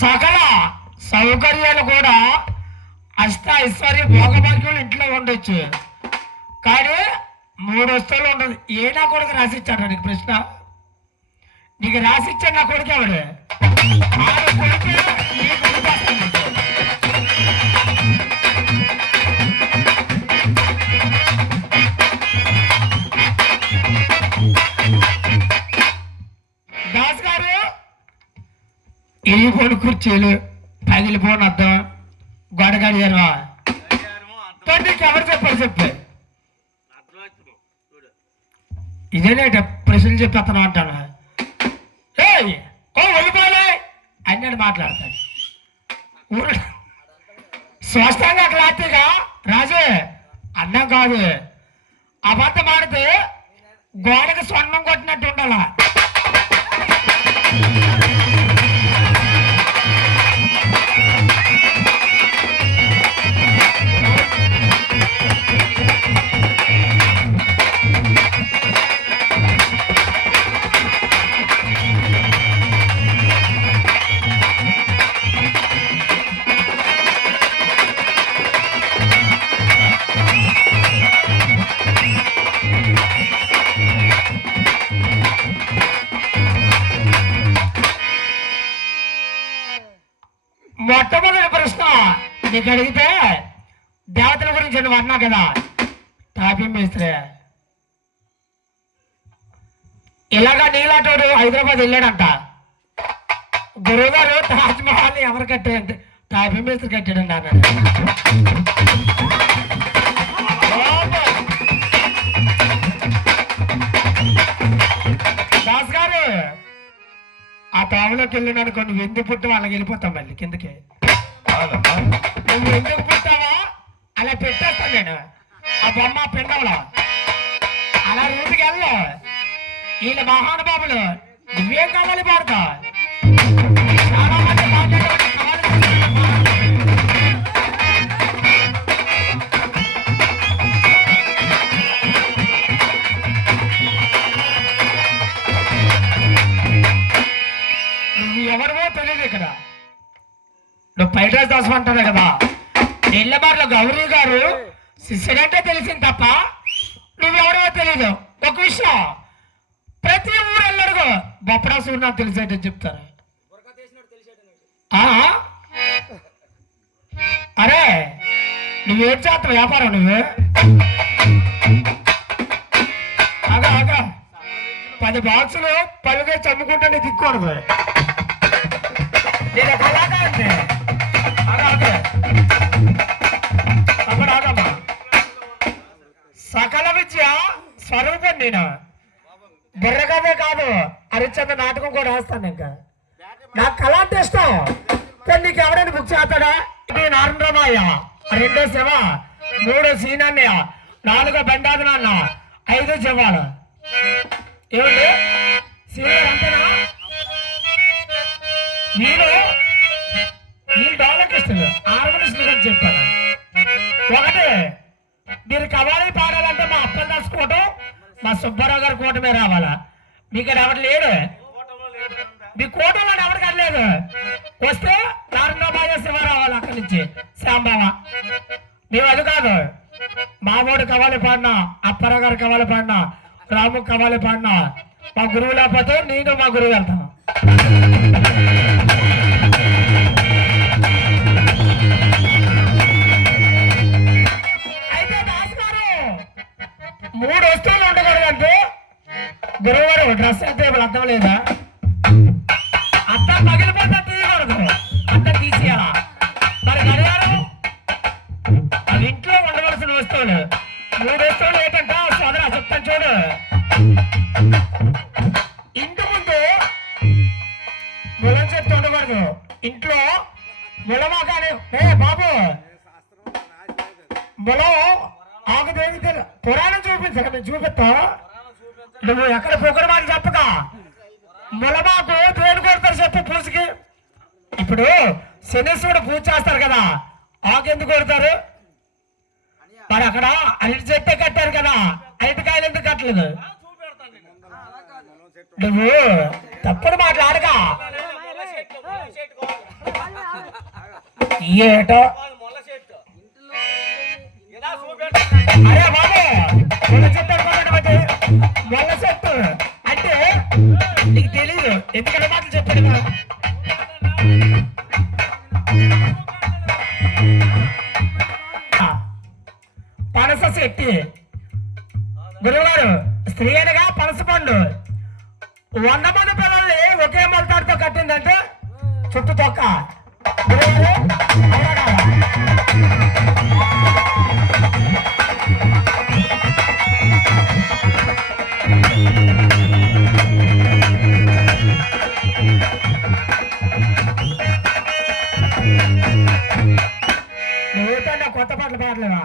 సకల సౌకర్యాలు కూడా అష్ట ఐశ్వర్య భోగభాగ్యులు ఇంట్లో ఉండొచ్చు, కానీ 3 వస్తువులు ఉండదు. ఏ నా కొడుకు రాసిచ్చాడు నీకు ప్రశ్న? నీకు రాసిచ్చాడు నా కొడుకు ఎవడు? దాస్ గారు ఈ కొడు కుర్చీలు పగిలిపోని అర్థం గొడగడిగారు. నీకు ఎవరు చెప్పారు చెప్పే? ఇదేనేట ప్రశ్నలు చెప్పేస్తాను అంటాను. వెళ్ళిపోలే అన్నాడు మాట్లాడతాడు. ఊరు స్వస్థంగా క్లాతిగా రాజు అన్నం కాదు, అబద్ధం ఆడితే గోడకు స్వర్ణం కొట్టినట్టు ఉండాల. మొట్టమొదటి ప్రశ్న నీకు అడిగితే దేవతల గురించి నువ్వు అన్నా కదా, తాపీ మేస్త్రి ఇలాగా నీలాటోడు హైదరాబాద్ వెళ్ళాడంట. గురువు గారు తాజ్ మహల్ ఎవరు కట్టాడంటే తాపీ మేస్త్రి కట్టాడండి అన్నాడు. దాస్ గారు ఆ తావులోకి వెళ్ళినానుకో, నువ్వు ఎందుకు పుట్టావు అలాగే వెళ్ళిపోతావు మళ్ళీ కిందకి. నువ్వు ఎందుకు పుట్టావా అలా పెట్టేస్తాను నేను ఆ బొమ్మ పిండంలో. అలా రూటికి వెళ్ళు. వీళ్ళ మహానుభావులు నువ్వేం కావాలి పాడతా. చాలా మంది మాట్లాడేవాళ్ళు ఎవరివో తెలియదు. ఇక్కడ నువ్వు పైరాజ్ దాసు అంటారు కదా, నెల్లబార్లో గౌరీ గారు శిష్యుడంటే తెలిసింది తప్ప నువ్వెవరో తెలియదు. ఒక విషయం ప్రతి ఊరు వెళ్ళడుగు బొప్పడా సూర్య తెలిసేటని చెప్తారు. అరే నువ్వేం చేస్తావు వ్యాపారం? నువ్వు ఆగా ఆగా 10 బాక్సులు పలుగే చమ్ముకుంటే దిక్కూడదు. సకల విద్య స్వరూపం నేను బుర్రగానే కాదు, హరిశ్చంద్ర నాటకం కూడా వేస్తాను. ఇంకా నాకు కళ అంటే ఇష్టం. నీకు ఎవరైనా బుక్ చేస్తాడా? నారాయణరామయ్య, 2 శివ, 3 సీనన్నయ్య, 4 బండాది నాన్న, 5 శివాలు. ఏమండి సీనియర్ అంతేనా? నేను బాలకృష్ణుడు ఆర్మనిస్టులు అని చెప్పాను. ఒకటి మీరు కవాలి పాడాలంటే మా అప్పలు దాచుకోవటం, మా సుబ్బారావు గారి కూటమే రావాలా. మీకు ఎవరు లేడు, మీ కూటంలో ఎవరికి లేదు. వస్తే నారాయణబాయ శివ రావాలి, అక్కడి నుంచి శ్యాంబావ. మేము అది కాదు, మా వాడు కవాలి పాడినా, అప్పారావు గారు కవాలి పాడినా, రాము కవాలి పాడినా, మా గురువు లేకపోతే నేను మా గురువు వెళ్తాను. అయితే దాస్ గారు 3 వస్తువులు ఉండకూడదంటే గురువు గారు డ్రెస్ అయితే అర్థం లేదా? అర్థం పగిలిపోతే తీయకూడదు, అంతా తీసేయాలా. మరి గడియారం అది ఇంట్లో ఉండవలసిన వస్తువులు. 3 వస్తువులు ఏంటంటే సోదరా చెప్తాను చూడు. ఇంటి ముందు ములం చెప్తూ ఉండకూడదు. ఇంట్లో ములమా కానీ బాబు ములం ఆకుదేవి పురాణం చూపించక నేను చూపిస్తా. నువ్వు ఎక్కడ పొగరు మాట చెప్పక. ములమాకు దేని కొడతారు చెప్పు పూజకి? ఇప్పుడు శనీశ్వరుడు పూజ చేస్తారు కదా, ఆకు ఎందుకు కొడతారు? మరి అక్కడ అరటి చెట్టే కట్టారు కదా, అరటికాయలు ఎందుకు కట్టలేదు? నువ్వు తప్పుడు మాట్లాడగా ఏటో అరే బాబు మొన్న చెట్టు అనుకోబట్టి మొన్న చెట్టు అంటే నీకు తెలీదు ఎందుకంటే మాత్రం చెప్పాడు కదా. పనస చెట్టు గురువుగారు స్త్రీ అనగా పనస పండు 100 మంది పిల్లల్ని ఒకే మొలతాడుతో కట్టిందంటే చుట్టూ తొక్క గురువుగారు అవునా కాదా? నువ్వు కొత్త పాటలు పాడలేవా?